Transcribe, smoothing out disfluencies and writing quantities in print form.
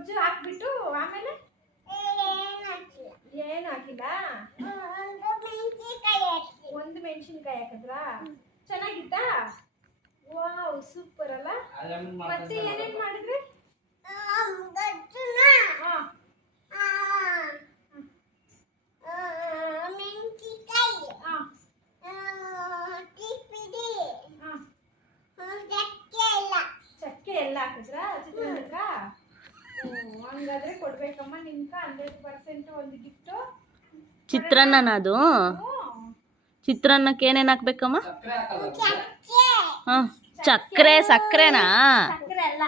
ಗೊಜ್ಜು ಹಾಕ್ಬಿಟ್ಟು ಆಮೇಲೆ ಏನು ಹಾಕಿಲ್ಲ. ಒಂದು ಮೆಣಸಿನ್ಕಾಯಿ ಹಾಕಿದ್ರಾ? ಚೆನ್ನಾಗಿತ್ತಾ? ವಾವ್ ಸೂಪರ್ ಅಲ್ಲ. ಮತ್ತೆ ಏನೇನ್ ಮಾಡಿದ್ರಿ? ಚಕ್ಕೆ ಎಲ್ಲ ಹಾಕಿದ್ರಾ ಚಿತ್ರಾನ್ನಕ್ಕ? ಹಂಗಾದ್ರೆ ಕೊಡ್ಬೇಕಮ್ಮ ನಿಮ್ಗ 100% ಒಂದು ಗಿಫ್ಟ್. ಚಿತ್ರಾನ್ನ ಅದು? ಚಿತ್ರಾನ್ನಕ್ಕೆ ಏನೇನು ಹಾಕ್ಬೇಕಮ್ಮ? ಚಕ್ರೆ ಸಕ್ಕರೆನಾ? ಸಕ್ಕರೆ ಅಲ್ಲ.